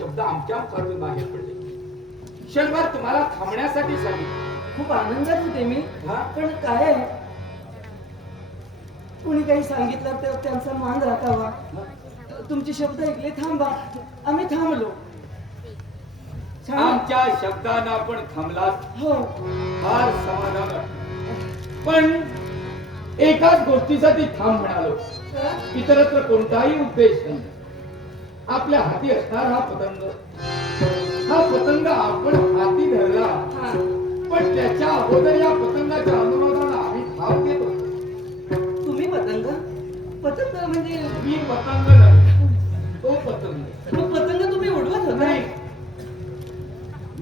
शब्द आमच्या मुखातून बाहेर पडले. क्षणभर तुम्हाला थांबण्यासाठी सांगितलं. खूप आनंदात होते मी. हा? पण काय आहे, कुणी काही सांगितलं तर त्यांचा मान राखावा. तुमचे शब्द ऐकले, थांबा. आम्ही थांबलो. छान. आमच्या शब्दानं आपण थांबलात, हो. फार समाधान वाटलं. पण एकाच गोष्टीसाठी थांब म्हणालो, इतरत्र कोणताही उद्देश नाही. आपल्या हाती असणार हा पतंग, हा पतंग आपण हाती धरला. हा. पण त्याच्या अगोदर या पतंगाच्या अनुरोधाला आम्ही धाव घेत होतो. तुम्ही पतंग? पतंग म्हणजे मी पतंग नाही, तो पतंग. मग पतंग तुम्ही उडवत होता? नाही,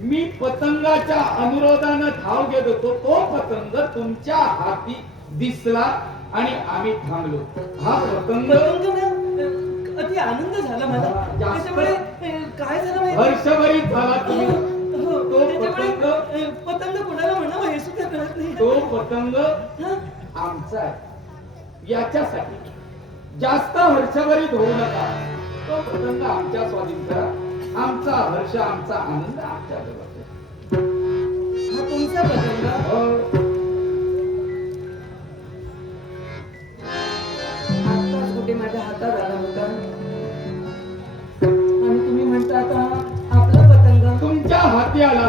मी पतंगाच्या अनुरोधानं धाव घेत होतो. तो पतंग तुमच्या हाती दिसला आणि आम्ही थांबलो. हा पतंग पतंग ना, अति आनंद झाला मला. जास्त- त्याच्यामुळे काय झालं माहिती? हर्षभरीत झाला तुम्ही. हो, तो त्याच्यामुळे पतंग कोणाला म्हणावं हे सुद्धा कळत नाही. तो पतंग हा? आमचा आहे. याच्यासाठी जास्त हर्षभरीत होऊ नका. तो पतंग आमच्या स्वाधीन करा. आमचा हर्ष, आमचा आनंद आमच्या जवळ आहे. हा तुमचा पतंग? हो. आत्ताच कुठे माझ्या हातात आला होता आणि तुम्ही म्हणता आता आपला पतंग. तुमच्या हाती आला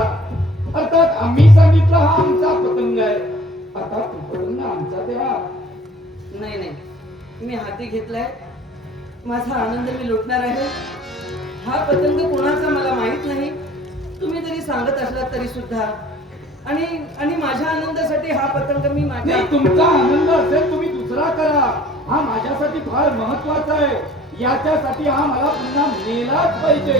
अर्थात आम्ही सांगितलं हा आमचा पतंग आहे. आता तो पतंग आमचा द्या. नाही नाही, मी हाती घेतलाय. माझा आनंद मी लुटणार आहे. हा पतंग कोणाचा मला माहित नाही. तुम्ही जरी सांगत असलात तरी सुद्धा, आणि आणि माझ्या आनंदासाठी हा पतंग मी माझ्या नाही, तुमचा आनंद असेल तुम्ही दुसरा करा. हा माझ्यासाठी फार महत्वाचा आहे. याच्यासाठी हा मला पुन्हा नेलाच पाहिजे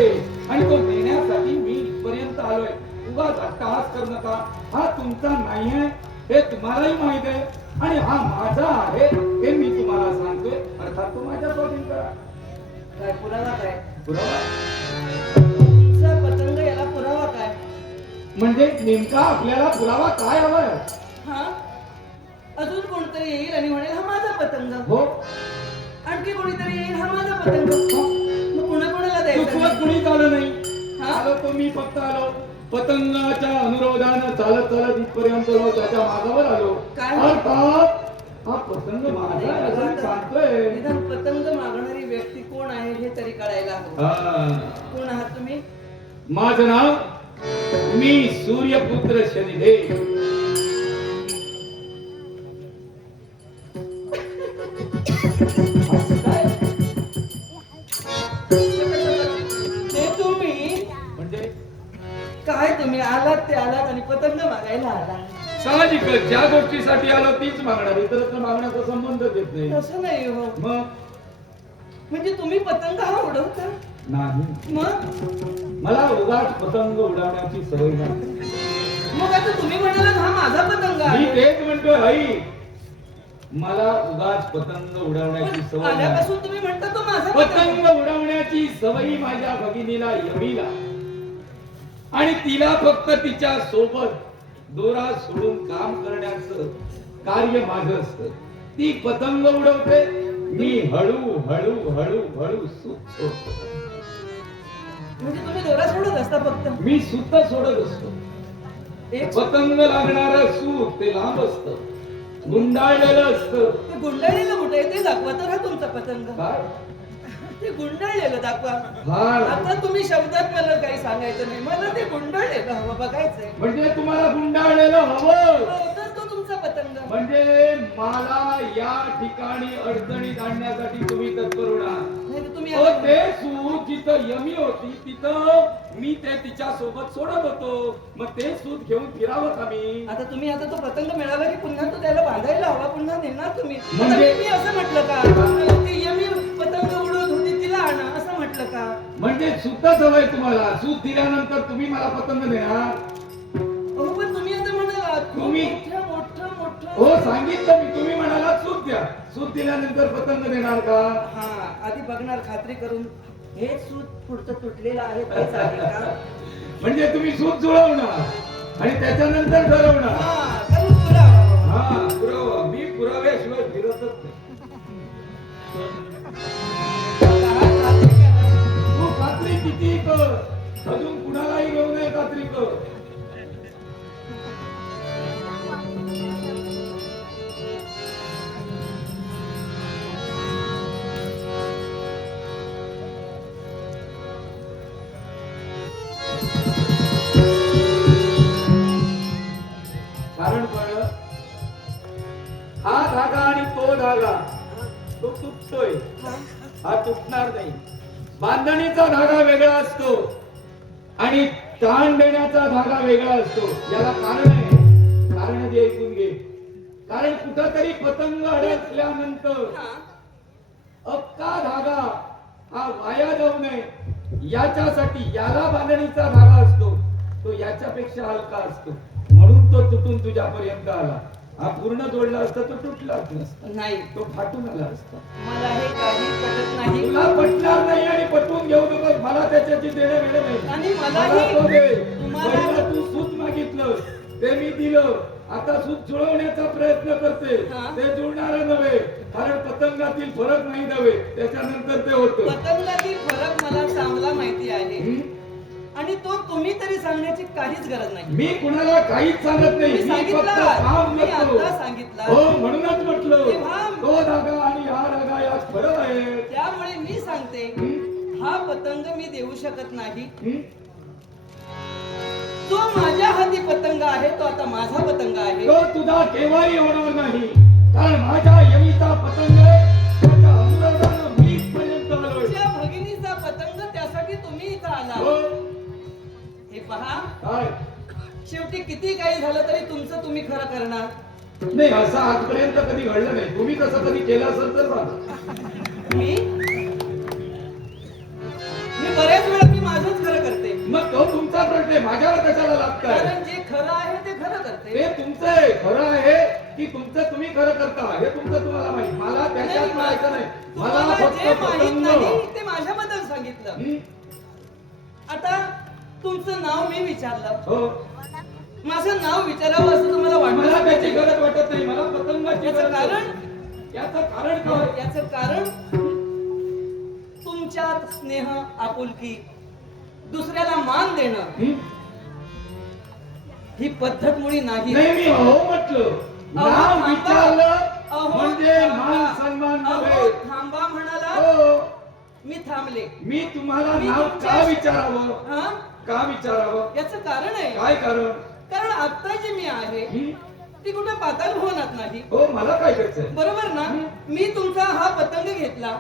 आणि तो नेण्यासाठी मी इथपर्यंत आलोय. उगाच अट्टहास करू नका. हा तुमचा नाही आहे हे तुम्हालाही माहित आहे आणि हा माझा आहे हे मी तुम्हाला सांगतोय. अर्थात तो माझ्या स्वाधीन करा. काय पुरावा काय? पुरावा तुमचा पतंग याला पुरावा काय? म्हणजे नेमका आपल्याला पुरावा काय हवाय? हा, अजून कोणतरी येईल आणि म्हणेल हा माझा पतंग. हो, आणखी कोणीतरी येईल हा माझा पतंग. मग पुन्हा कोणाला द्यायचा? दुसरं कुणीच आलं नाही. हा? आलो तो मी फक्त आलो. पतंगाच्या अनुरोधानं चालत चालत इथपर्यंत आलो. त्याच्या मागावर आलो. काय? अर्थात हा पतंग माझा आहे असं मी सांगतोय. निदान पतंग मागणारी व्यक्ती कोण आहे हे तरी कळायला हवं. हा. कोण आहात तुम्ही? माझं नाव मी सूर्यपुत्र शनिदेव. असं काय? ते तुम्ही म्हणजे काय? तुम्ही आलात ते आलात आणि पतंग मागायला आला. साहजिकच ज्या गोष्टीसाठी आलो तीच मागणार. इतरत्र मागण्याचा संबंध येत नाही. तसं नाही हो. मग म्हणजे तुम्ही पतंग हा उडवता? नाही, मग मला उगाच पतंग उडवण्याची सवय नाही. मग आता तुम्ही म्हणालात हा माझा पतंग मी आहे. तेच म्हणतोय आई, मला उगाच पतंग उडवण्याची पण सवय नाही. आल्यापासून तुम्ही म्हणता तो माझा पतंग. पतंग उडवण्याची सवयी माझ्या भगिनीला यमीला आणि तिला फक्त तिच्या सोबत दोरा सोडून काम करण्याचं कार्य माझं असतं. ती पतंग उडवते, मी हळू हळू हळू हळू सूत सोडतो. म्हणजे तुम्ही दोरा सोडत असता फक्त? मी सूत सोडत असतो. एक पतंग लागणारं सूत ते लांब असतं, गुंडाळलेलं असतं. ते गुंडाळलेलं कुठे आहे ते दाखवा तर. हा तुमचा पतंग. काय ते गुंडाळलेलं दाखवा. फार आता तुम्ही शब्दात मला काही सांगायचं नाही. मला ते गुंडाळलेलं हवं बघायचंय. म्हणजे तुम्हाला गुंडाळलेलं हवं. हो, तर तो तुमचा पतंग. म्हणजे मला या ठिकाणी अडचणीत आणण्यासाठी तुम्ही तत्पर होणार. नाही तर तुम्ही हो, आता- ते सूत जिथं यमी होती तिथं मी ते तिच्या सोबत सोडत होतो. मग ते सूत घेऊन फिरावं का मी? आता तुम्ही आता तो पतंग मिळाला की पुन्हा तो त्याला बांधायला हवा, पुन्हा नेणार तुम्ही. आता म्हणजे- मी असं म्हटलं का ती यमी पतंग उडवत होती तिला आणा असं म्हटलं का? म्हणजे सूतच हवंय तुम्हाला. सूत दिल्यानंतर तुम्ही मला पतंग देणार? हो, पण तुम्ही आता म्हणालात खूप तुम्ही- मोठं मोठं मोठं. हो, सांगितलं मी. तुम्ही म्हणाला सूत द्या. सूत दिल्यानंतर पतंग देणार का? हा, आधी बघणार खात्री करून. हे सूत पुढचं तुटलेलं आहे तेच आहे का? म्हणजे तुम्ही सूत जुळवणार आणि त्याच्यानंतर ठरवणार. हा, करून पुरावा. हा, पुरावा. मी पुराव्याशिवाय फिरतच नाही. काय खात्री करा. तू खात्री किती कर, कर, अजून कुणालाही घेऊ नये खात्री कर. कारण कळलं, हा धागा आणि तो धागा तो तुटतोय, हा तुटणार नाही. बांधणीचा धागा वेगळा असतो आणि ताण देण्याचा धागा वेगळा असतो. याला कारण आहे, कारण जे ऐकून घे. कारण कुठंतरी पतंग अडकल्यानंतर अख्खा धागा हा वाया जाऊ नये याच्यासाठी याला बांधणीचा धागा असतो, तो याच्यापेक्षा हलका असतो, म्हणून तो तुटून तुझ्यापर्यंत आला. हा पूर्ण जोडला असता तो तुटलाच नसता, नाही तो फाटून आला असता. मला हे काही पटत नाही. तुला पटणार नाही आणि पटवून घेऊ नको. मला त्याच्याची देणं घेणं नाही. आणि मला मलाही तो दे. तुम्हाला- पहिला तू सूत मागितलं ते मी दिलं, आता सूत जुळवण्याचा प्रयत्न करते. हा. ते जुळणार नव्हे, कारण पतंगातील फरक नाही नव्हे, त्याच्यानंतर ते होतं. पतंगातील फरक मला चांगला माहिती आहे हं? आणि तो तुम्ही तरी सांगण्याची काहीच गरज नाही. मी कुणाला काहीच सांगत नाही. मी मी सांगितलं, फक्त काम मी करतो. आता सांगितलं. हो, म्हणूनच म्हटलं तेव्हा- तो धागा आणि हा धागा यात फरक आहे. त्यामुळे मी सांगते, हं? हा पतंग मी देऊ शकत नाही. हं? जो माझ्या हाती पतंग आहे तो आता माझा पतंग आहे. तो तुझा केव्हाही होणार नाही, कारण माझ्या यमीचा पतंग त्याच्या अनुरागानं मी पर्यंत आलोय. तुमच्या भगिनीचा पतंग त्यासाठी तुम्ही इथं आला. हो. हे पहा, काय शेवटी किती काही झालं तरी तुमचं तुम्ही खरं करणार. नाही, असं आजपर्यंत कधी घडलं नाही. तुम्ही कसं कधी केलं असेल तर सांगा. मी बऱ्याच वेळा मी माझंच खरं करते. मग तो तुमचा प्रश्न आहे, माझ्यावर कशाला लागताय? कारण जे खरं आहे ते खरं करते. ते तुमचं आहे. खरं आहे की तुमचं तुम्ही खरं करता हे तुमचं तुम्हाला माहित. मला त्याच्यात माहिती नाही. मला तुम्हाला फक्त जे माहित पतंग. नाही ते माझ्याबद्दल सांगितलं. हं? आता तुमचं नाव मी विचारलं. हो, माझं नाव विचारावं असं तुम्हाला मला वाटलं? त्याची गरज वाटत नाही. मला पतंगाची याचं गरज कारण? आहे. याचं कारण काय? याचं कारण तुमच्यात स्नेह, आपुलकी, दुसऱ्याला मान देणं हं? ही पद्धत मुळी नाही. नाही, मी हो म्हटलं. अहो, नाव थांबा. विचारलं अहो, म्हणजे थांबा. मान सन्मान अहो, नव्हे. थांबा म्हणाला. हो, मी थांबले. मी तुम्हाला मी नाव तुमच्या- का विचारावं? हा? का विचारावं? याचं कारण आहे. काय कारण? कारण आता जी मी आहे हं? ती कुठे पाताळ होणार नाही. हो, मला काय करायचंय? बरोबर ना? मी तुमचा हा पतंग घेतला,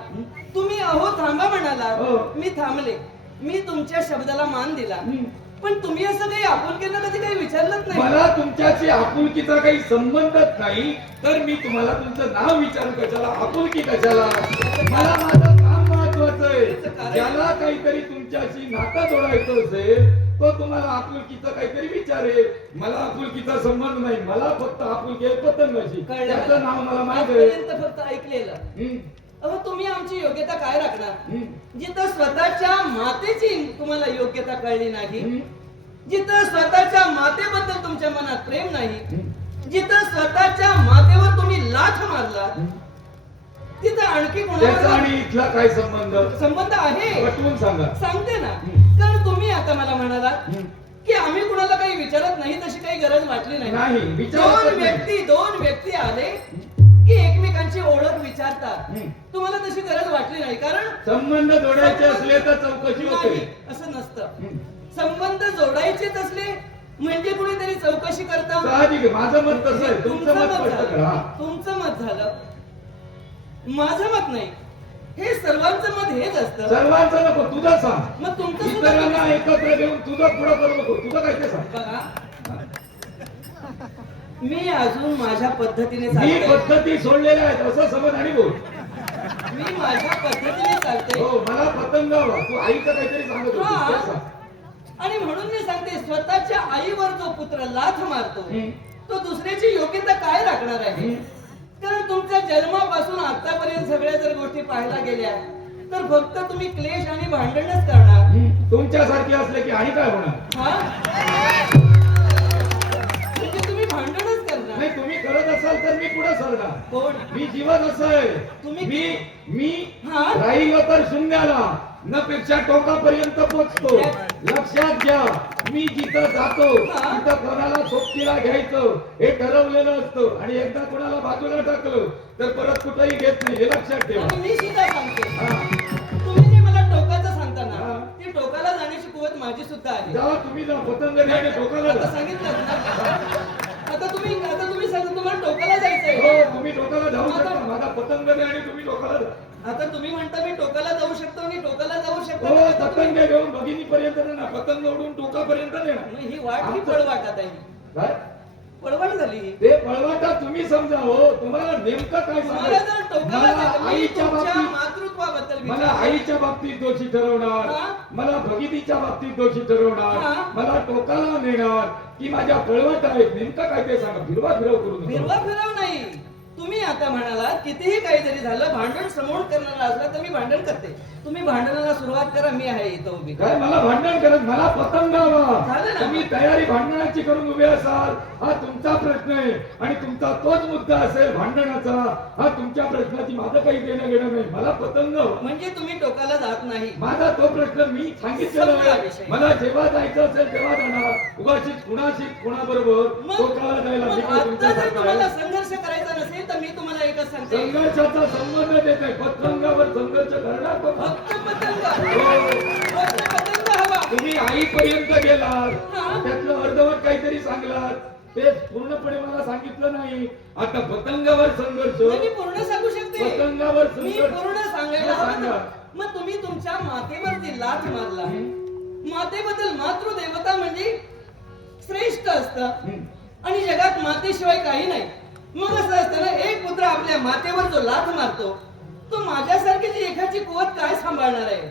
तुम्ही अहो थांबा म्हणाला, हो. मी थांबले. मी तुमच्या शब्दाला मान दिला, हं. पण तुम्ही असं काही आपुलकीनं कधी काही विचारलंच नाही. मला तुमच्याशी आपुलकीचा काही संबंधच नाही, तर मी तुम्हाला तुमचं नाव विचारू कशाला, आपुलकी कशाला? मला माझं काम महत्वाचं आहे. ज्याला काहीतरी तुमच्याशी नातं जोडायचं असेल तो तुम्हाला आपुलकीचं काहीतरी विचारेल. मला आपुलकीचा संबंध नाही. मला फक्त आपुलकी आहे पतंगाची. कळलं त्याचं मला. नाव मला माहित आहे. आजपर्यंत फक्त ऐकलेलं. हं? अहो तुम्ही आमची योग्यता काय राखणार? हं? जिथं स्वतःच्या मातेची तुम्हाला योग्यता कळली नाही, हं? जिथं स्वतःच्या मातेबद्दल तुमच्या मनात प्रेम नाही, हं? जिथं स्वतःच्या मातेवर तुम्ही लाथ मारला, हं? तिथं आणखी त्याचा कोणाला आणि इथला काय संबंध? संबंध आहे? पटवून सांगा. सांगते ना. हं. कारण तुम्ही आता मला म्हणाला हं? की आम्ही कुणाला काही विचारत नाही, तशी काही गरज वाटली नाही. नाही, विचारतच नाही. दोन व्यक्ती आले की एकमेकांची ओळख विचारतात. हं. तुम्हाला तशी गरज वाटली नाही, कारण संबंध जोडायचे असले तर चौकशी होते. नाही, असं नसतं. हं. संबंध जोडायचेच असले म्हणजे कुणीतरी चौकशी करता. साहजिक आहे. माझं मत तसं आहे. तुमचं मत स्पष्ट झालं. करा. तुमचं मत झालं, माझं मत नाही. हे सर्वांचं मत हेच असतं. सर्वांचं नको, तुझं सांग. मग तुमचं सुद्धा इतरांना एकत्र घेऊन तुझं पुढं करू नको. तुझं काय ते सांग. बघा, मी अजून माझ्या पद्धतीने मी चालते. पद्धती सोडलेल्या आहेत असं समज आणि बोल. मी माझ्या पद्धतीने चालते. हो, मला पतंग हवा. तू आईचं काहीतरी सांगत होतीस, हा. ते सांग. आणि म्हणून मी सांगते, स्वतःच्या आईवर जो पुत्र लाथ मारतो हं. तो दुसऱ्याची योग्यता काय राखणार आहे? हं. कारण तुमच्या जन्मापासून आतापर्यंत सगळ्या जर गोष्टी पाहायला गेल्या तर फक्त तुम्ही क्लेश आणि भांडणच करणार. हं. तुमच्यासारखी असले की आणि काय होणार? हा? म्हणजे तुम्ही भांडणच करणार. नाही, तुम्ही करत असाल तर मी पुढे सरणार. कोण? मी जीवन असं आहे. तुम्ही- मी हा? राहिलो तर शून्याला न पेक्षा टोकापर्यंत पोचतो. लक्षात घ्या, मी जिथं जातो तिथं कोणाला सोबतीला घ्यायचं हे ठरवलेलं असतं आणि एकदा कोणाला बाजूला टाकलं तर परत कुठेही घेत नाही, हे लक्षात ठेवा. आणि मी सुद्धा सांगते, हा. तुम्ही जे मला टोकाचं सांगताना हा. ती टोकाला जाण्याची कुवत माझी सुद्धा आहे. जेव्हा तुम्ही जा पतंग आणि टोकाला आता जा. सांगितलं ना, आता तुम्ही सांगा तुम्हाला टोकाला जायचंय. हो, तुम्ही टोकाला जाऊ शकता. माझा पतंग आणि तुम्ही टोकाला जा. आता तुम्ही म्हणता मी टोकाला जाऊ शकतो आणि टोकाला जाऊ शकतो. हो, आता पतंग तुम्ही- घेऊन भगिनीपर्यंत ना, पतंग उडून टोकापर्यंत नेणार. मग ही वाट ही पळवाटात आहे. काय पळवाट झाली. ते पळवाटा तुम्ही समजा. हो, तुम्हाला नेमकं काय तुम्हाला जर सांगायचं? टोकाला मला जायचं, मी आईच्या तुमच्या बाबतीत मातृत्वाबद्दल मला विचारतो. आईच्या बाबतीत दोषी ठरवणार, हा? मला भगिनीच्या बाबतीत दोषी ठरवणार, हा? मला टोकाला नेणार की माझ्या पळवट आहेत, नेमकं काय ते सांगा. फिरवा फिरव करून फिरवा फिरव नाही. तुम्ही आता म्हणाला कितीही काहीतरी झालं, भांडण समोर करणारा असला तर मी भांडण करते. तुम्ही भांडणाला सुरुवात करा, मी आहे इथं उभी. काय मला भांडण करत, मला पतंग हवा. झालं ना? तुम्ही तयारी भांडणाची करून उभे असाल, हा तुमचा प्रश्न आहे आणि तुमचा तोच मुद्दा असेल भांडणाचा, हा तुमच्या प्रश्नाची माझं काही देणं घेणं नाही. मला पतंग हवा. म्हणजे तुम्ही टोकाला जात नाही. माझा तो प्रश्न मी सांगितलेला संपला आहे. विषय. मला जेव्हा जायचं असेल तेव्हा जाणार. उगाशीच कुणाबरोबर मग टोकाला जायला मी काय आता जर तुमच्यासारखा तुम्हाला आहे? संघर्ष करायचा नसेल तर मी तुम्हाला एकच सांगते, संघर्षाचा संबंध देत आहे. पतंगावर संघर्ष करणार तो का? फक्त पतंग, फक्त पतंग हवा. तुम्ही आईपर्यंत गेलात, हा. त्यातलं अर्धवट काहीतरी सांगलात, ते पूर्णपणे मला सांगितलं नाही. आता पतंगावर संघर्ष, मी पूर्ण सांगू शकते. पतंगावर मी संघर्ष पूर्ण सांगायला मला हवं सांगा. ना. मग तुम्ही तुमच्या मातेवरती लाथ मारला. मातेबद्दल मातृदेवता म्हणजे श्रेष्ठ असतं हम्म. आणि जगात मातेशिवाय काही नाही. मग असं असतं ना, एक पुत्र आपल्या मातेवर जो लाथ मारतो तो माझ्यासारखी जी एखादी कुवत काय सांभाळणार आहे.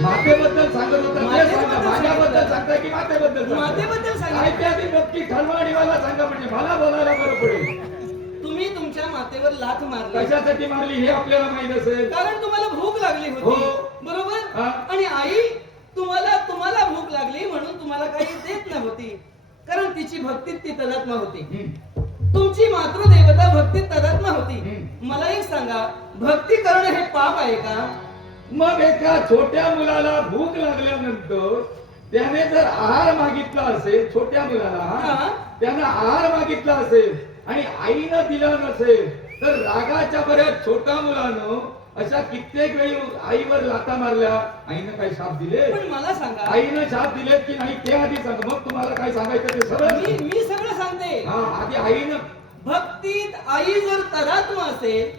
मातेबद्दल सांगत होता ते मातेबद्दल सांगा. सांगितलं. माझ्याबद्दल सांगताय की मातेबद्दल सांगताय? मातेबद्दल सांगितलं. काय ते आधी नक्की ठरवा आणि मला सांगा, म्हणजे मला बोलायला बरं पडेल. तुम्ही तुमच्या मातेवर लाथ मारली कशासाठी मारली हे आपल्याला माहित असेल. कारण तुम्हाला भूक लागली होती. हो. बरोबर. हा. आणि आई तुम्हाला भूक लागली म्हणून तुम्हाला काही देत नव्हती, कारण तिची भक्तीत ती तदात्मा होती. हम्म. तुमची मातृदेवता भक्तीत तदात्मा होती. हम्म. मला एक सांगा, भक्ती करणं हे पाप आहे का? मग एका छोट्या मुलाला भूक लागल्यानंतर त्याने जर आहार मागितला असेल, छोट्या मुलाला हा. त्यानं आहार मागितला असेल आणि आईनं दिला नसेल तर रागाच्या बऱ्याच छोट्या मुलानं अशा कित्येक वेळी आईवर लाथा मारल्या. आईनं काही शाप दिले? पण मला सांगा, आईनं शाप दिलेत की नाही ते आधी सांग, मग तुम्हाला काय सांगायचं ते सरळ मी मी सगळं सांगते. हा, आधी आईनं. भक्तीत आई जर तदात्म असेल,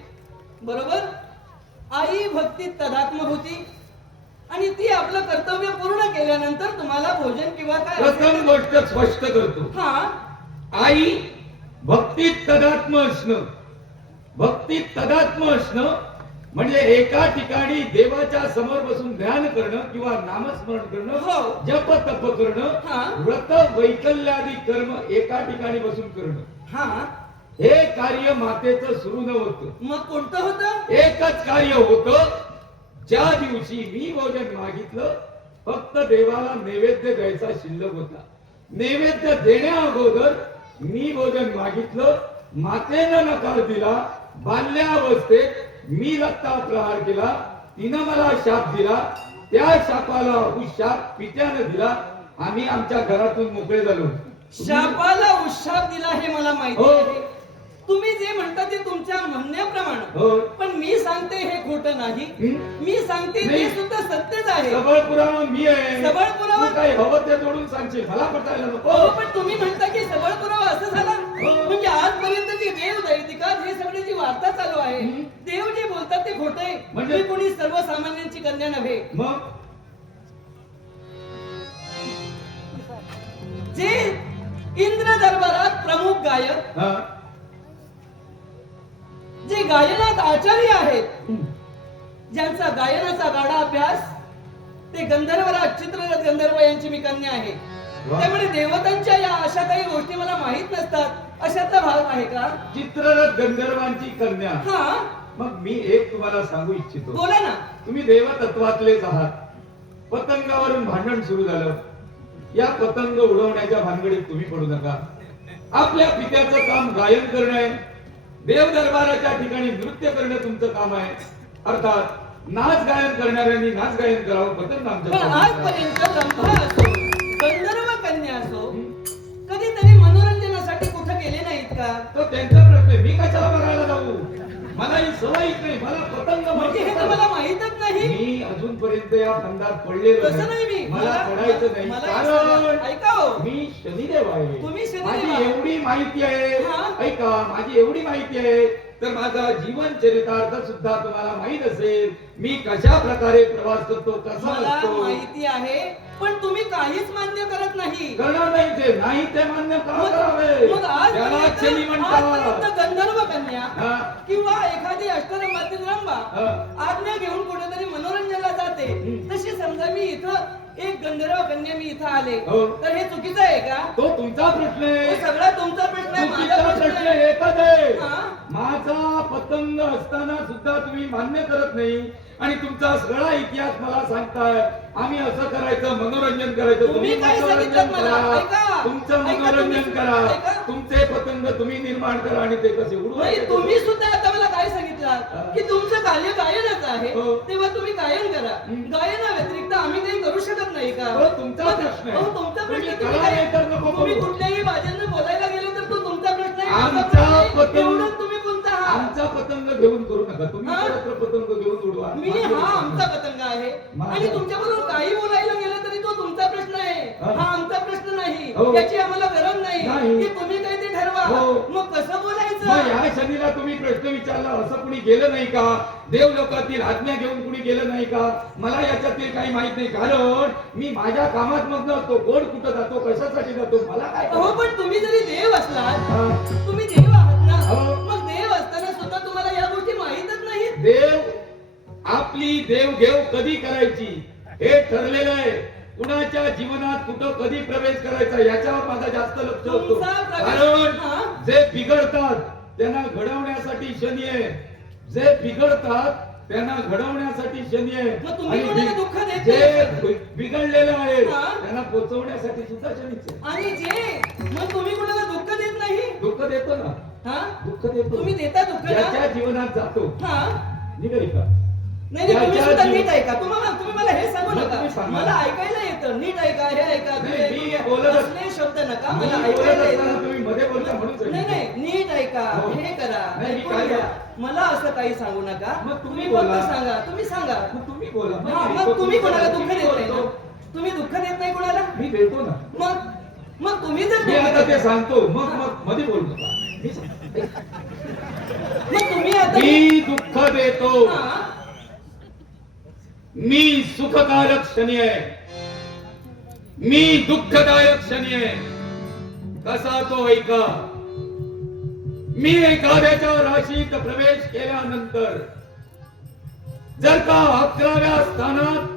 बरोबर, आई भक्तीत तदात्म होती आणि ती आपलं कर्तव्य पूर्ण केल्यानंतर तुम्हाला भोजन किंवा काय प्रथम असेल- गोष्ट स्पष्ट करतो. हा. आई भक्तीत तदात्म असणं, भक्तीत तदात्म असणं म्हणजे एका ठिकाणी देवाच्या समोर बसून ध्यान करणं किंवा नामस्मरण हो. करणं, जप तप करणं, हा. व्रत वैकल्यादी कर्म एका ठिकाणी बसून करणं, हा. हे कार्य मातेचं सुरू नव्हतं. मग कोणतं होतं? एकच कार्य होतं. ज्या दिवशी मी भोजन मागितलं, फक्त देवाला नैवेद्य द्यायचा शिल्लक होता. नैवेद्य देण्या अगोदर मी भोजन मागितलं, मातेनं नकार दिला. बाल्यावस्थेत मी लत्ता प्रहार केला, तिनं मला शाप दिला. त्या शापाला शाप पित्यानं दिला. आम्ही आमच्या घरातून मोकळे झालो. शापाला उशाप दिला हे मला माहिती हो. आहे. तुम्ही जे म्हणता ते तुमच्या म्हणण्याप्रमाणे, हो. पण मी सांगते हे खोटं नाही. हं? मी सांगते ते नाही. सुद्धा सत्यच आहे. सबळ पुरावा मी आहे. सबळ पुरावा? तू काय हवं ते जोडून सांगशील, मला पटायला नको. हो, पण तुम्ही म्हणता की सबळ पुरावा असं झाला. हो. म्हणजे आजपर्यंत जी देव दैतिकात हे सगळी जी वार्ता चालू आहे, हं? देव जे बोलतात ते खोटं आहे. म्हणजे? मी कोणी सर्वसामान्यांची कन्या नव्हे. मग जे इंद्र दरबारात प्रमुख गायक, हा. जे गायनात आचार्य आहेत, हं. ज्यांचा गायनाचा गाडा अभ्यास, ते गंधर्वराज चित्ररथ गंधर्व यांची मी कन्या आहे. वा. त्यामुळे देवतांच्या या अशा काही गोष्टी मला माहित नसतात. अशातला भाग आहे का? चित्ररथ गंधर्वांची कन्या. हा. मग मी एक तुम्हाला सांगू इच्छितो. बोला ना. तुम्ही देवतत्वातलेच आहात. पतंगावरून भांडण सुरू झालं. या पतंग उडवण्याच्या भानगडीत तुम्ही पडू नका. आपल्या पित्याचं काम गायन करणं आहे. देव दरबाराच्या ठिकाणी नृत्य करणं तुमचं काम आहे. अर्थात नाच गायन करणाऱ्यांनी नाच गायन करावं पतंग आमच्या पण पाठीत. आजपर्यंत रंभा असो गंधर्व कन्या असो कधीतरी मनोरंजनासाठी कुठं गेले नाहीत का? तो त्यांचा प्रश्न आहे. मी कशाला बघायला जाऊ? मला ही सवयच नाही. मला पतंग म्हणजे हे माहिती तुम्हाला माहीतच नाही. मी अजूनपर्यंत या फंदात पडलेलो तसं नाही मी. मला पडायचं नाही मला एक कारण सांगा. ऐका हो. मी शनिदेव आहे. तुम्ही शनिदेव माझी आहात. एवढी माहिती आहे. हा? ऐका माझी एवढी माहिती आहे तर माझा जीवन चरितार्थ सुद्धा तुम्हाला माहित असेल. मी कशा प्रकारे प्रवास करतो कसा मला असतो माहिती आहे पण तुम्ही काहीच मान्य करत नाही. करणार नाही ते नाही ते मान्य का करावे मग त्याला शनी म्हणतात. आजपर्यंत गंधर्व कन्या हा? किंवा एखादी अष्टरंगातील रंभा हा. आज्ञा घेऊन कुठेतरी मनोरंजनाला जाते. तशी समजा मी इथं एक गंधर्व कन्या मी इथं आले हो. तर हे चुकीचं आहे का? तो तुमचा प्रश्न हे आहे. सगळा तुमचा प्रश्न आहे माझा चुकीचा प्रश्न प्रश्न आहे. एकच आहे. हा? माझा पतंग असताना सुद्धा तुम्ही मान्य करत नाही आणि तुमचा सगळा इतिहास मला सांगताय. आम्ही असं करायचं मनोरंजन करायचं. तुम्ही काय मनोरंजन सांगितलं मला? करा. ऐका. तुमचं ऐका मनोरंजन तुम्ही. करा. ऐका. तुमचे पतंग तुम्ही निर्माण करा आणि ते कसे नाही, उडवायचे तुम्ही सुद्धा आता मला काय सांगितलं की तुमचं कार्य गायनच आहे हो. तेव्हा तुम्ही गायन करा. गायनाव्यतिरिक्त आम्ही काही करू शकत नाही का? तो तुमचा मग- प्रश्न आहे. हो, तुमचा प्रश्न. तुम्ही तुम्ही करा नाही तर नको तुम्ही करू. कुठल्याही भाज्यांना बोलायला गेलो तर तो तुमचा प्रश्न आहे. माझा आमचा प्रश्न आहे. पतंग- एवढंच तुम्ही बोलता आहात. आमचा पतंग घेऊन करू नका. तुम्ही हा? परत पतंग घेऊन उडवा. मी हा आमचा पतंग आहे माझा. आणि तुमच्याबरोबर काही बोलायला गेलं तरी तो तुमचा प्रश्न आहे. हा? हा आमचा प्रश्न नाही. हो. याची आम्हाला गरज नाही नाही. की तुम्ही काही ते ठरवा. हो. मग कसं मग बोलायचं? या शनीला तुम्ही प्रश्न विचारला असं कुणी गेलं नाही का? देव लोकातील आज्ञा घेऊन कुणी गेलं नाही का? मला याच्यातील काही माहित नाही कारण मी माझ्या कामात मग्न असतो. कोण कुठं जातो कशासाठी जातो मला काय हो करायचं? पण तुम्ही जरी देव असलात हा. तुम्ही देव आहात ना हो. मग देव असताना सुद्धा तुम्हाला या गोष्टी माहीतच नाही. देव आपली देवघेव कधी करायची हे ठरलेलं आहे. कुणाच्या जीवनात कुठं कधी प्रवेश करायचा याच्यावर माझा जास्त लक्ष असतो. तुमचा प्रवेश- कारण हा? जे बिघडतात त्यांना घडवण्यासाठी शनी आहे. जे बिघडतात त्यांना घडवण्यासाठी शनी आहे. मग तुम्ही आणि कोणाला दुःख देत जे नाही? बिघडलेले आहेत हा? त्यांना पोचवण्यासाठी सुद्धा शनीच आहे. आणि जे मग तुम्ही कोणाला दुःख देत नाही. दुःख देतो ना हा? दुःख देतो. तुम्ही देता दुःख ना? ज्याच्या जीवनात जातो हा? निघाली का नाही नाही, तुम्ही ज्याच्या सुद्धा जीवन- नीट ऐका. तुम्ही मला हे सांगू मग नका. तुम्ही सांगा. मला ऐकायला येतं. नीट ऐका हे ऐका नाही, ते मी ऐका. बोलत- असले शब्द नका मी मला बोलत ऐकायला असताना येतं. तुम्ही मध्ये बोलता म्हणून नाही सांगितलं. नाही नीट ऐका हो. हे करा नाही, मी ऐकून काय घ्या. करू? मला असं काही सांगू नका. मग तुम्ही फक्त बोला. सांगा. तुम्ही सांगा. मग तुम्ही बोला. हा, मी मग देतो. तुम्ही कोणाला दुःख मी देत नाही ना? बोलतो. तुम्ही दुःख देत नाही कोणाला. मी देतो ना. मग तुम्ही जर मी दुःख आता ते देत- सांगतो मग मध्ये बोलू नका. मी सांगतो. मग तुम्ही आता मी दुःख देतो. हा? मी सुखकारक शनी आहे. मी दुःखदायक शनी आहे. कसा तो ऐका. मी एखाद्याच्या राशीत प्रवेश केल्यानंतर जर का 11व्या स्थानात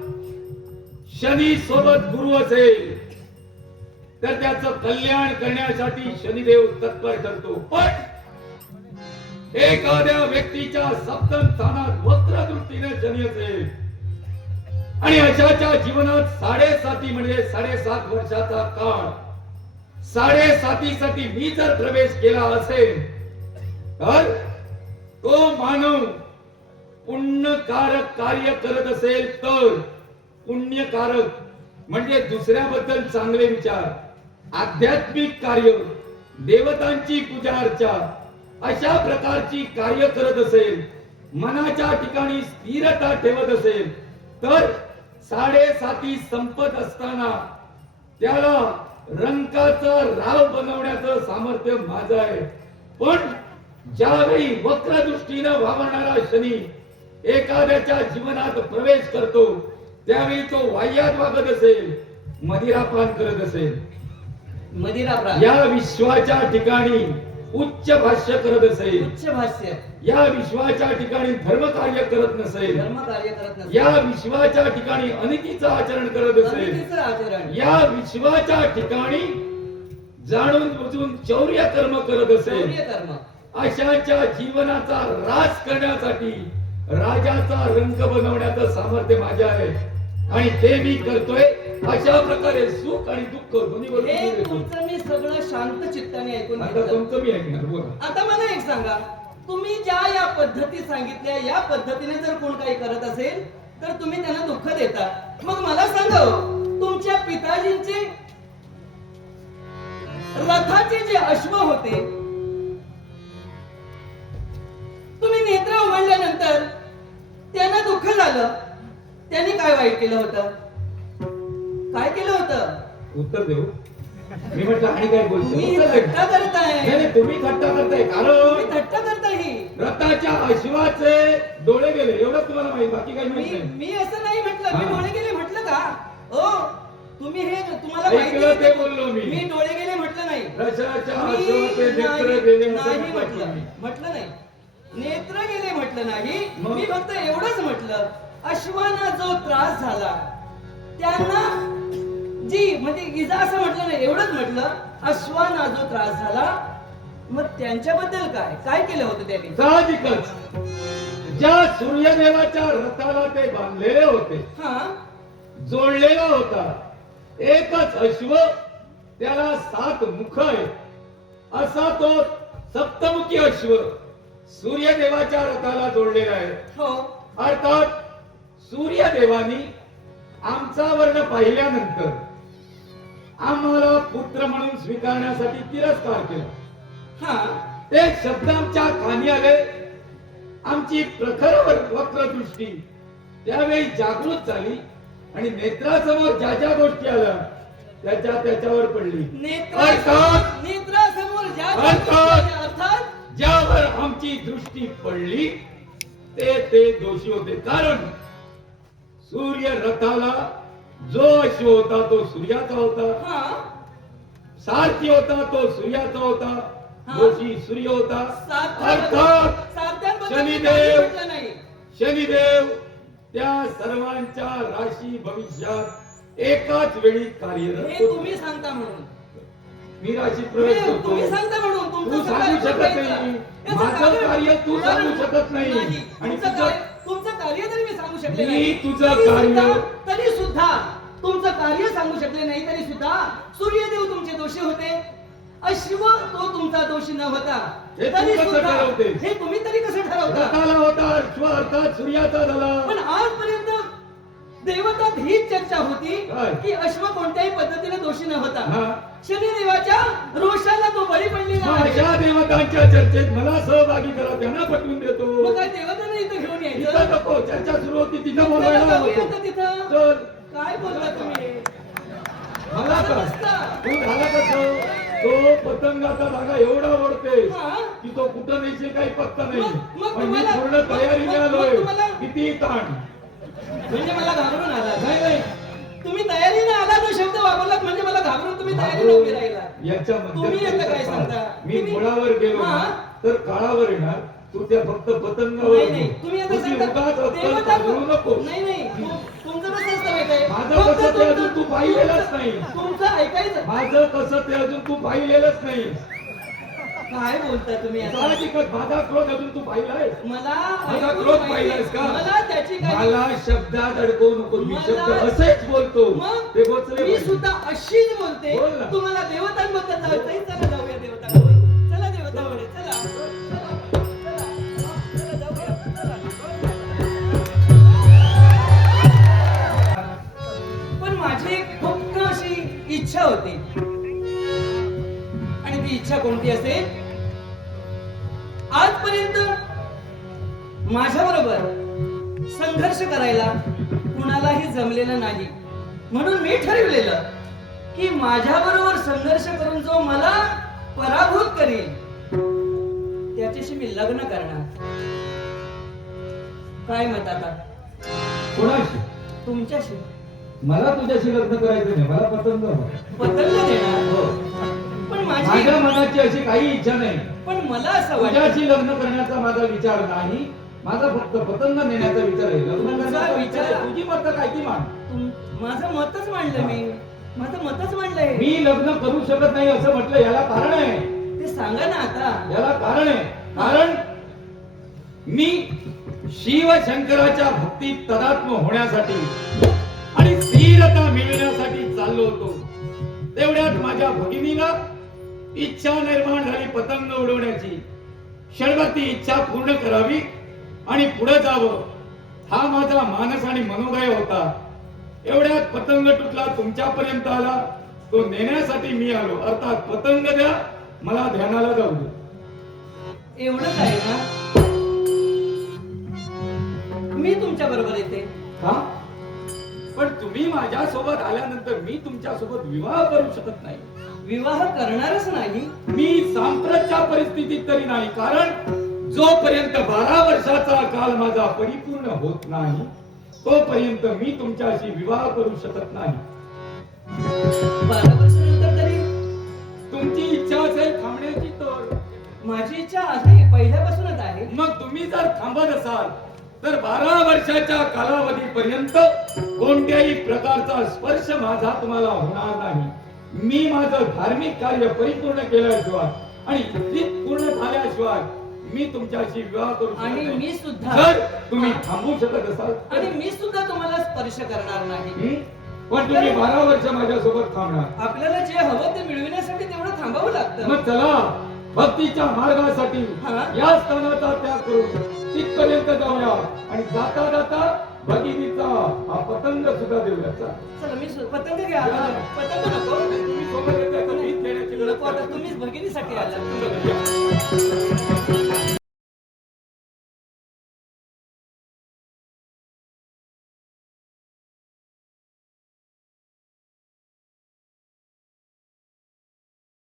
शनी सोबत गुरु असेल तर त्याचं कल्याण करण्यासाठी शनिदेव तत्पर ठरतो. पण एखाद्या व्यक्तीच्या सप्तम स्थानात वक्र दृष्टीने शनी असेल आणि अशाच्या जीवनात 7.5 म्हणजे 7.5 वर्षाचा काळ 7.5साठी मी जर प्रवेश केला असेल तर तो मानव पुण्यकारक कार्य करत असेल तर पुण्यकारक म्हणजे दुसऱ्याबद्दल चांगले विचार आध्यात्मिक कार्य देवतांची पूजा अर्चा अशा प्रकारची कार्य करत असेल मनाच्या ठिकाणी स्थिरता ठेवत असेल तर 7.5 संपत असताना त्याला रंकाचा राव बनवण्याचं सामर्थ्य माझं आहे. पण ज्यावेळी वक्र दृष्टीनं वावरणारा शनी एखाद्याच्या जीवनात प्रवेश करतो त्यावेळी तो वाह्यात वागत असेल मदिरापान करत असेल मदिराप्राण या विश्वाच्या ठिकाणी उच्च भाष्य करत असेल उच्च भाष्य या विश्वाच्या ठिकाणी धर्म कार्य करत नसेल धर्म कार्य करत नसेल. या विश्वाच्या ठिकाणी अनितीचं आचरण करत असेल अनितीचं आचरण या विश्वाच्या ठिकाणी जाणून बुजून चौर्य कर्म करत असेल शौर्य कर्म अशाच्या जीवनाचा राज करण्यासाठी राजाचा रंग बनवण्याचं सामर्थ्य माझे आहे आणि ते मी करतोय. अशा प्रकारे सुख आणि दुःख दोन्ही हे बरोबर तुमचं मी सगळं शांत चित्ताने ऐकून आता घेतलं. तुमचं मी ऐकणार बोला. आता मला एक सांगा तुम्ही ज्या या पद्धती सांगितल्या या पद्धतीने जर कोण काही करत असेल तर तुम्ही त्यांना दुःख देता. मग मला सांगा हो, तुमच्या पिताजींचे रथाचे जे अश्व होते, तुम्ही नेत्र उघडल्यानंतर त्यांना दुःख झालं. त्यांनी काय वाईट केलं होतं? काय केलं होतं? उत्तर देऊ. मी म्हटलं आणि काय बोलतो? तुम्ही उत्तर दे. थट्टा करताय. नाही, नाही, तुम्ही थट्टा करताय कारण तुम्ही थट्टा करताय ही. रथाच्या अश्वाचे डोळे गेले एवढं तुम्हाला माहिती, बाकी काही माहित मी नाही. मी असं नाही म्हटलं. मी हा. डोळे गेले म्हटलं का? ओ तुम्ही हे तुम्हाला हे माहिती केलं ते आहे बोललो मी. मी डोळे गेले म्हटलं नाही. रथाच्या मी अश्वाचे नेत्र नाही गेले असं नाही म्हटलं म्हटलं तुम्ही. म्हटलं नाही. नेत्र गेले म्हटलं नाही. मग? मी फक्त एवढंच म्हटलं, अश्वांना जो त्रास झाला त्यांना जी म्हणजे इजा असं म्हटलं नाही, एवढंच म्हटलं अश्वांना जो त्रास झाला. मग त्यांच्याबद्दल काय काय केलं होतं त्यांनी? साहजिकच ज्या सूर्यदेवाच्या रथाला ते बांधलेले होते, हा जोडलेला होता, एकच अश्व, त्याला 7 मुख आहे, असा तो सप्तमुखी अश्व सूर्यदेवाच्या रथाला जोडलेला आहे. हो अर्थात सूर्यदेवानी आमचा वर्ण पाहिल्यानंतर आम्हाला पुत्र म्हणून स्वीकारण्यासाठी तिरस्कार केला. हा ते शब्द आमच्या कानी आले. आमची प्रखर वक्रदृष्टी त्यावेळी जागृत झाली आणि नेत्रासमोर ज्या ज्या गोष्टी आल्या त्याच्यावर पडली. अर्थात नेत्रासमोर ज्या अर्थात अर्थात ज्यावर आमची दृष्टी पडली ते दोषी होते. कारण सूर्य रथाला जो अश्व होता तो सूर्याचा होता, हा सारथी होता तो सूर्याचा होता, हा. दोषी सूर्य होता. अर्थात साध्यांबद्दल मी शनिदेव काही म्हटलं नाही. शनिदेव त्या सर्वांच्या राशी भविष्यात एकाच वेळी कार्यरत हे होते. तुम्ही सांगता म्हणून. मी राशी प्रवेश हे करतो. तुम्ही सांगता म्हणून तू तुमचं सांगू सगळं शकत ऐकायचं. नाही. याचं माझं कार्य तू सांगू शकत नाही. आणि तुमचं कार्य तरी मी सांगू शकले मी नाही. तुझं तरी कार्य- सुद्धा- तरी सुद्धा तुमचं कार्य सांगू शकले नाही. तरी सुद्धा सूर्यदेव तुमचे दोषी होते, अश्व तो तुमचा दोषी न होता. हे तू तरी कसं सुद्धा ठरवतेस? हे तुम्ही तरी कसं ठरवता? रथाला होता अश्व, अर्थात सूर्याचा झाला. पण आजपर्यंत देवतात हीच चर्चा होती काय? की अश्व कोणत्याही पद्धतीने दोषी न होता. हा. शनिदेवाच्या रोषाला तो बळी पडलेला आहे. माझ्या देवतांच्या चर्चेत मला सहभागी करा, त्यांना पटवून देतो. मग काय देवतांना इथं घेऊन इथं यायचं? नको, चर्चा सुरू होती तिथं चला बोलायला जाऊया होतो. आता तिथं. चल. काय बोलता तुम्ही? मला असं का नसतं. तू झाला कसं तो पतंगाचा धागा एवढा ओढते हा? की तो कुठं नेशील काही पत्ता नाही. मग पण मी तुम्हाला- पूर्ण तयारीने मग आलोय. तुम्हाला- किती ताण. म्हणजे मला घाबरून आला. नाही नाही तुम्ही तयारीने आला तो शब्द वापरलात म्हणजे मला घाबरून तुम्ही तयारीने उभे राहिला. तुम्ही आता काय सांगता? मी तुम्ही- मुळावर गेलो ना, हा? तर काळावर येणार. तू त्या फक्त पतंगावर नाही नाही तुम्ही आता तुझी सांगता उगाच अक्कल देवता पाजळू नकोस. नाही नाही तुमचं कसं असतं माहिती आहे? माझं फक्त कसं ते तुमचं- अजून तू पाहिलेलंच नाही. तुमचं ऐकायचं. माझं कसं ते अजून तू पाहिलेलंच नाही. काय बोलता तुम्ही आता? साहजिकच माझा क्रोध अजून तू पाहिलाय. मला माझा ऐकून क्रोध माहिती- पाहिलायस का? मला त्याची काही मला शब्दात अडकवू नको. मी मला- शब्द असेच बोलतो. मग ते बोचले मी पाहिजे. सुद्धा अशीच बोलते. बोल ना. तुम्हाला देवतांबद्दल जायचंय, चला जाऊया देवतांकडे. चला देवतांकडे चला. चला, चला, चला, जाऊया, चला. पण माझी एक फक्त अशी इच्छा होती, आणि ती इच्छा कोणती असेल? आजपर्यंत माझ्या बरोबर संघर्ष करायला कुणालाही जमलेलं नाही. म्हणून मी ठरवलेलं की माझ्या बरोबर संघर्ष करून जो मला पराभूत करेल त्याच्याशी मी लग्न करणार. काय मत आता? कोणाशी? तुमच्याशी. मला तुझ्याशी लग्न करायचं नाही. मला पतंग हवा. पतंग देणार. हो. पण माझी माझ्या मनाची अशी काही इच्छा नाही. पण मला असं वाटतं तुझ्याशी लग्न करण्याचा माझा विचार नाही. माझा फक्त पतंग नेण्याचा विचार आहे. लग्न तुमचा करण्याचा विचार आहे. विचार- तुझी मत काय ती मान. माझं मतच मांडलं मी. माझं मतच मांडलंय. मी लग्न करू शकत नाही असं म्हटलं, याला कारण आहे. ते सांगा ना आता. याला कारण आहे. कारण मी शिव शंकराच्या भक्तीत तदात्म होण्यासाठी आणि स्थिरता मिळवण्यासाठी चाललो होतो. तेवढ्यात माझ्या भगिनीला इच्छा निर्माण झाली पतंग उडवण्याची. क्षणभर इच्छा पूर्ण करावी आणि पुढे जावं हा माझा मानस आणि मनोदय होता. एवढ्यात पतंग तुटला, तुमच्यापर्यंत आला. तो नेण्यासाठी मी आलो. अर्थात पतंग द्या, मला ध्यानाला जाऊ दे. एवढंच आहे ना? मी तुमच्या बरोबर येते. का? पण तुम्ही माझ्या सोबत आल्यानंतर मी तुमच्या सोबत विवाह करू शकत नाही. विवाह करणारच नाही. मी सांप्रतच्या परिस्थितीत तरी नाही, कारण जोपर्यंत 12 वर्षाचा काल माझा परिपूर्ण होत नाही तोपर्यंत मी तुमच्याशी विवाह करू शकत नाही. 12 वर्षानंतर तरी तुमची इच्छा असेल थांबण्याची तर माझी इच्छा आहे, पहिल्यापासूनच आहे. मग तुम्ही जर थांबत असाल तर 12 वर्षाच्या कालावधीपर्यंत कोणत्याही प्रकारचा स्पर्श माझा तुम्हाला होणार नाही. मी माझं धार्मिक कार्य परिपूर्ण केल्याशिवाय आणि इच्छित पूर्ण झाल्याशिवाय मी तुमच्याशी विवाह करू शकत आणि नाही. मी सुद्धा जर तुम्ही थांबू शकत असाल तर. आणि मी सुद्धा तुम्हाला स्पर्श करणार नाही. पण तुम्ही 12 वर्ष माझ्यासोबत थांबणार. आपल्याला जे हवं ते मिळविण्यासाठी तेवढं थांबावं लागतं. मग चला भक्तीच्या मार्गासाठी हा. या स्थानाचा त्याग करून तिथपर्यंत जाऊया आणि जाता जाता भगिनीचा हा पतंग सुद्धा देऊया. चला मी पतंग घ्या. पतंग नको. तुम्ही सोबत येताय तर मीच देण्याची गरज नको, आता नाही. तुम्हीच भगिनीसाठी आला. चला, या.